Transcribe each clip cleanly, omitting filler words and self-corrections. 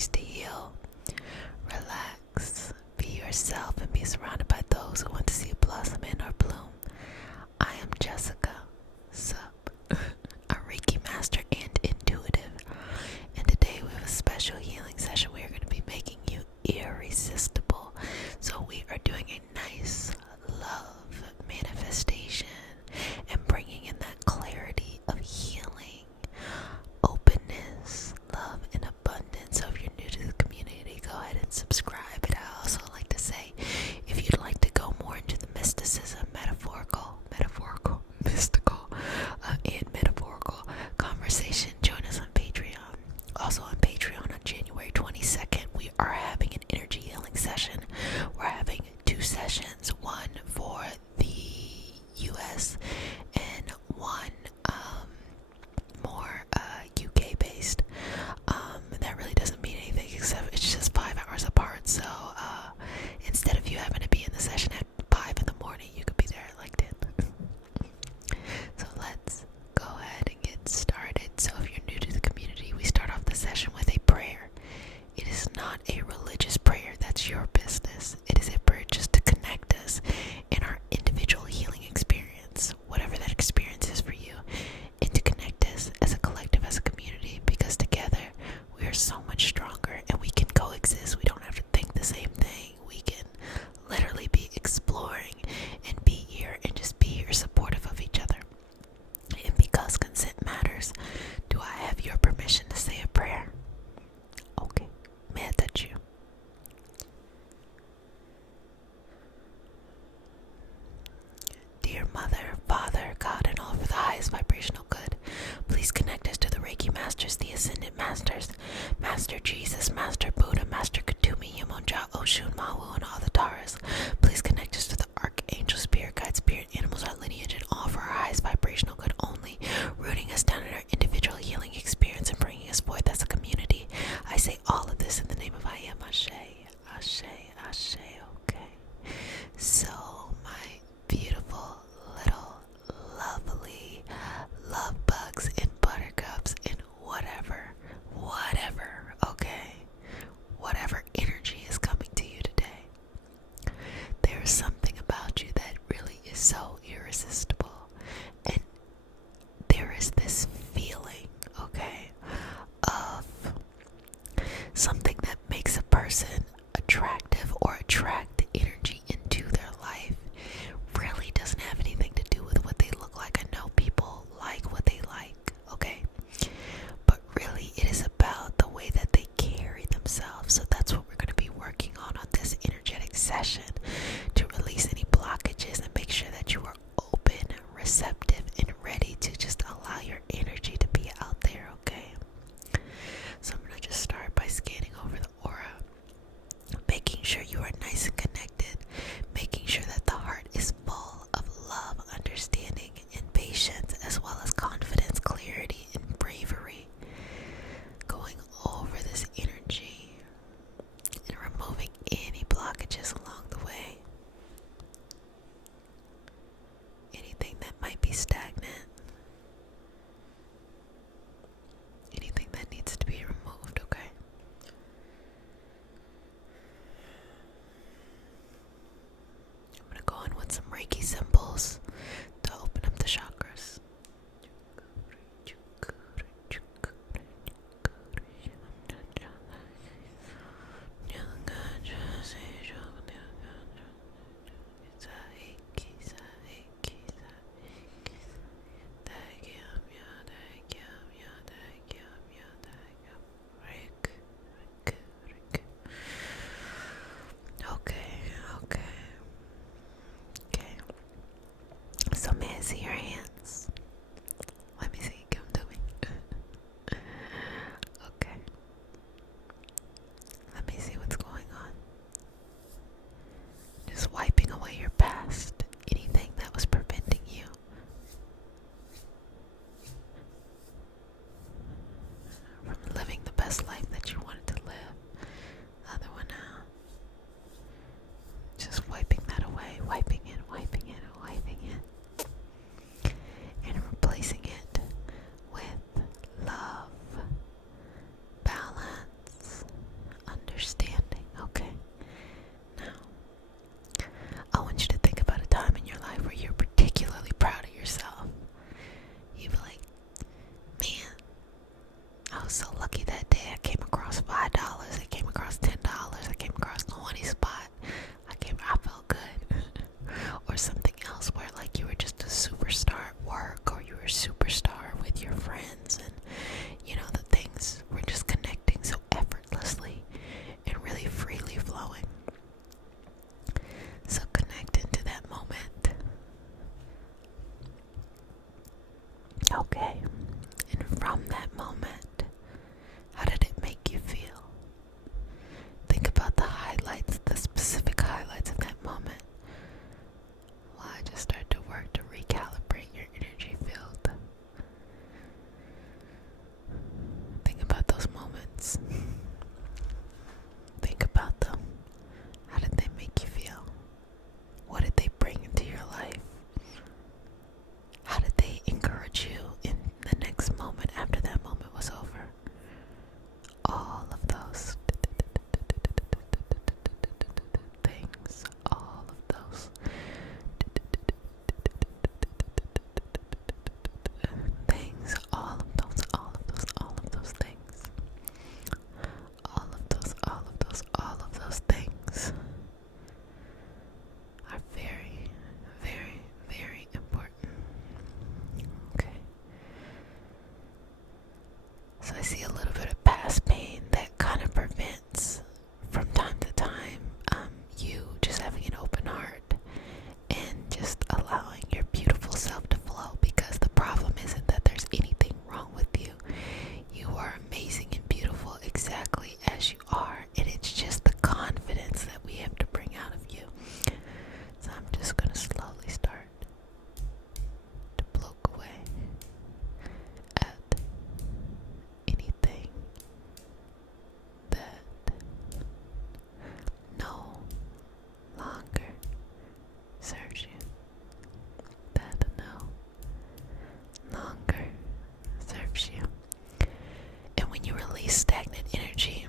energies to heal. Relax, be yourself, and be surrounded by those who want to see you blossom in or bloom. I am Jessica, sup, a Reiki master and intuitive, and today we have a special healing session. We are going to be making you irresistible. So we are doing a nice love manifestation and bringing in that clarity of healing, openness, love, and abundance. So if you're new to the community, go ahead and subscribe. And I also like to say, if you'd like to go more into the mysticism, mystical, and metaphorical conversation, join us on Patreon. Also on Patreon on January 22nd, we are having an energy healing session. We're having 2 sessions, one for the US and one more UK based. That really doesn't mean anything except it's just 5 hours apart. So instead of you having to be in the session at 5 in the morning, you could be there at like 10. So let's go ahead and get started. So if you're new to the community, we start off the session with a prayer. It is not a religious prayer, that's your business. It is a prayer just to connect us in our individual healing experience, whatever that experience is for you, and to connect us as a collective, as a community, because together we are so much stronger and we can coexist. We don't have to think the same thing. We can literally be exploring and be here and just be here supportive of each other. And because consent matters, do I have your permission to say a prayer? Okay, may I touch you? Dear Mother, Father, God, and all for the highest vibrational good, please connect us to the Reiki Masters, the Ascended Masters, Master Jesus, Master Buddha, Master Katumi, Yamonja, Oshun, Mawu, and all the Taras. Please connect us to the Archangel, Spirit Guide, Spirit Animals, our lineage, and all for our highest vibrational good only, rooting us down in our individual healing experience and bringing us forth as a community. I say all of this in the name of I am Ashe, Ashe, Ashe, okay. So, my beautiful little lovely love bugs and buttercups and whatever, okay, whatever energy is coming to you today, there is something about you that really is so irresistible, and there is this feeling, okay, of something that makes a person attractive or attract energy into their life. Really doesn't have anything to do with what they look like. I know people like what they like, okay? But really it is about the way that they carry themselves. So that's what we're going to be working on this energetic session, to release any blockages and make sure that you are open, receptive, and ready to just allow your energy to be out there, okay? So I'm going to just start by scanning over the aura, making sure you are nice and exactly as you are, and it's just the confidence that we have to bring out of you. So I'm just going to slowly start to block away at anything that no longer serves you, that no longer serves you. And when you release stagnant energy,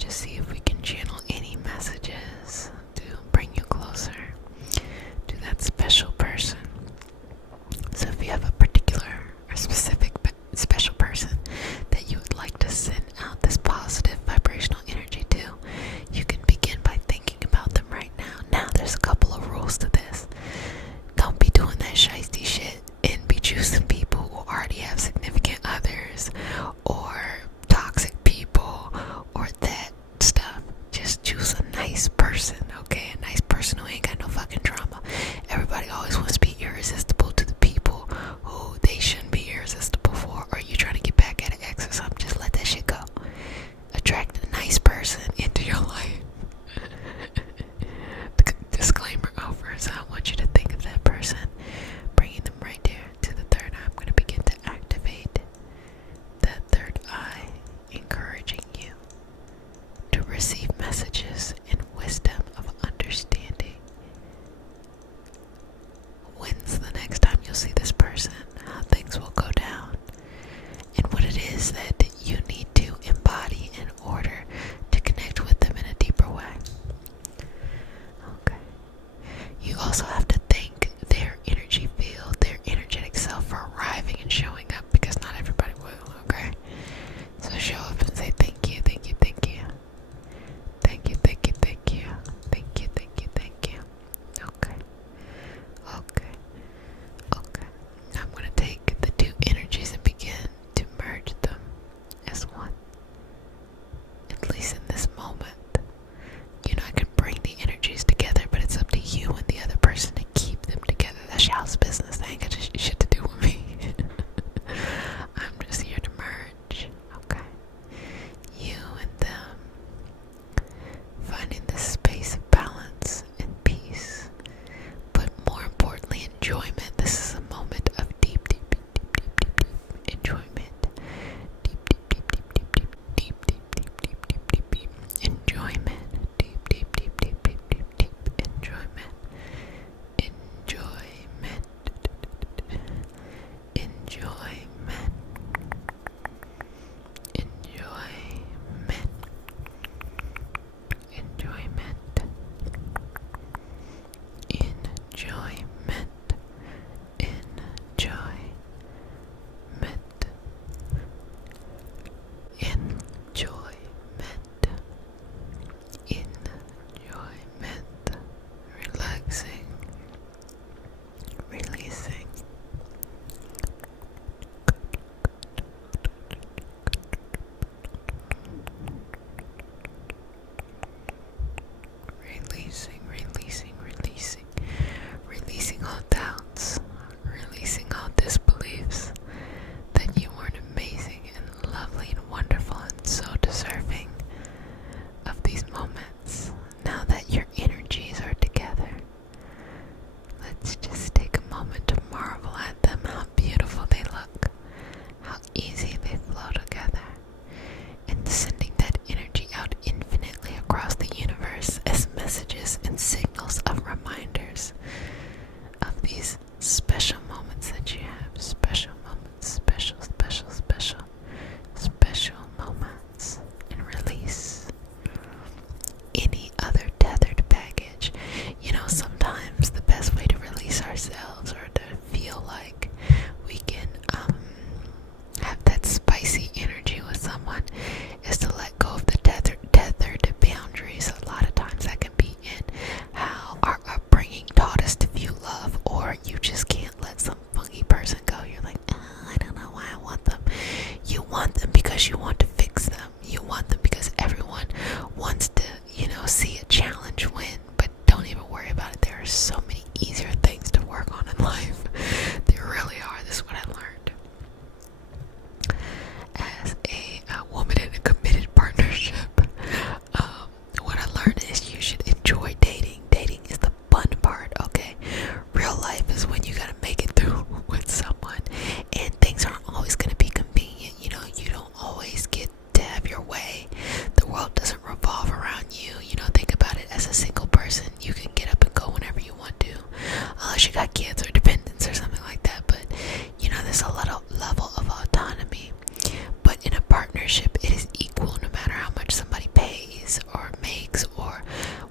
to see if we can channel any messages to bring you closer to that special person. So if you have a particular or specific special person that you would like to send out this positive vibrational energy to, you can begin by thinking about them right now. Now there's a couple of rules to this. Don't be doing that shiesty shit and be choosing people who already have significant others or toxic people or that stuff. Just choose a nice person, okay? A nice person who ain't got no fucking drama. Everybody always wants to be irresistible to the people who they shouldn't be irresistible for. Or you trying to get back at an ex or something, just let that shit go. Attract a nice person into your life. Disclaimer over, so I want you to think of that person, bringing them right there to the third eye. I'm going to begin to activate that third eye, encouraging you to receive messages and wisdom of understanding. When's the next time you'll see this person? How things will go down, and what it is that you need to embody in order to connect with them in a deeper way. Okay. You also have to thank their energy field, their energetic self for arriving and showing up, because not everybody will, okay? So show up and say thank you, thank you, thank you. Thank you, thank you, thank you. Thank you, thank you, thank you. Okay. Okay. Okay. Now I'm going to take the two energies and begin to merge them as one. At least in this moment. You know, I can bring the energies together, but it's up to you and the other person to keep them together. That's y'all's business. They ain't got shit to do with me. I'm just here to merge. Okay. You and them. Finding this space of balance and peace. But more importantly, enjoyment. This is a moment of deep, deep, deep, deep, deep, deep, deep enjoyment. Deep, deep, deep, deep, deep, deep, deep, deep, deep, deep, deep, deep, deep enjoyment. Deep, deep, deep, deep, deep, deep, deep enjoyment. Enjoyment. Enjoyment. Enjoyment. Enjoyment. Enjoyment. Enjoyment. Relaxing. Releasing. Releasing, releasing, releasing. Releasing all doubts. Releasing all disbeliefs that you weren't amazing and lovely and wonderful and so deserving of these moments. Now that your energies are together, let's just take a moment to marvel at them, how beautiful they look, how easy they flow together, and sending that energy out infinitely across the universe as messages and signals of reminders of these special moments that you have. Special moments, special, special, special, special moments. And release. is or makes or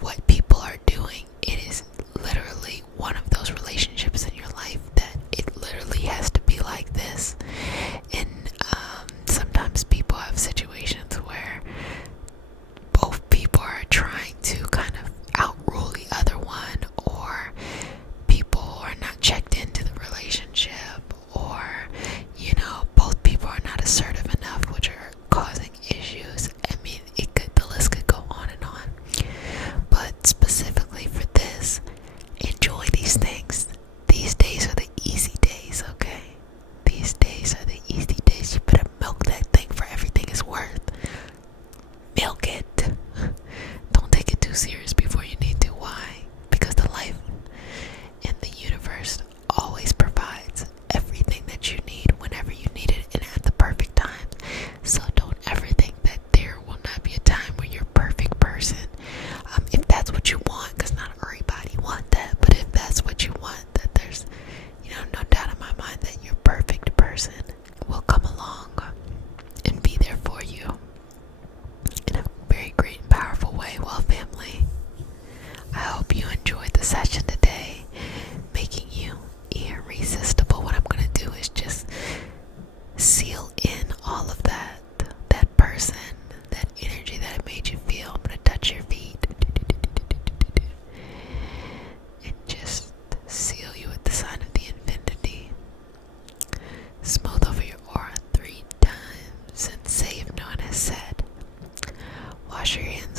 what people are doing. It is literally one of those relationships in your life that it literally has to be like this. And sometimes people have situations where both people are trying to kind of outrule the other one, or people are not checked into the relationship, or both people are not assertive enough, which are causing issues. I mean, the list could go on and on. But specifically for this, enjoy these things. These days are the easy days, okay? These days are the easy days. You better milk that thing for everything it's worth. Milk it. Don't take it too serious before you need to. Why? Because the life and the universe always provides everything that you need whenever you need it and at the perfect time. So don't ever think that there will not be a time where you're a perfect person. If that's what you want, because not everybody want that, but if that's what you want, that there's no doubt in my mind that your perfect person will come along and be there for you in a very great and powerful way. Well, family, I hope you enjoyed the session today, making you irresistible. What I'm going to do is just seal in all of that person, that energy that it made you feel. I'm going to touch your feet and just seal you with the sign of the infinity. Smooth over your aura 3 times and say if no one has said. Wash your hands